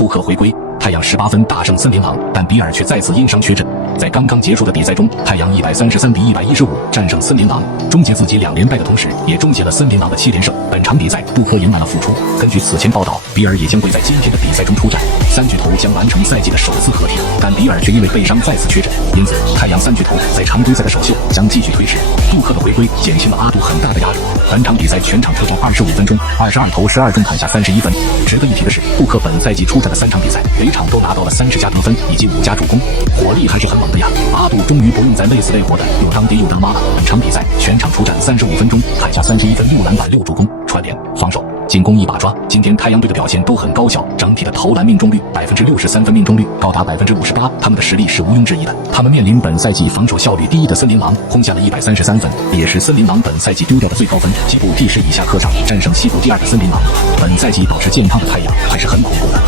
布克回归，太阳18分大胜森林狼，但比尔却再次因伤缺阵。在刚刚结束的比赛中，太阳133比115战胜森林狼，终结自己2连败的同时，也终结了森林狼的7连胜。本场比赛，布克迎来了复出。根据此前报道，比尔也将会在今天的比赛中出战，三巨头将完成赛季的首次合体，但比尔却因为背伤再次缺阵，因此太阳三巨头在常规赛的首秀将继续推迟。布克的回归减轻了阿杜很大的压力。本场比赛全场出战25分钟，22投12中砍下31分。值得一提的是，布克本赛季出战的3场比赛，每场都拿到了30加得分以及5加助攻，火力还是很猛的呀。阿杜终于不用再累死累活的又当爹又当妈了。本场比赛全场出战35分钟，砍下31分6篮板6助攻，串联防守进攻一把抓。今天太阳队的表现都很高效，整体的投篮命中率63%分命中率高达58%，他们的实力是毋庸置疑的。他们面临本赛季防守效率第1的森林狼，轰下了133分，也是森林狼本赛季丢掉的最高分。西部第10以下客场战胜西部第2的森林狼，本赛季保持健康的太阳还是很恐怖的。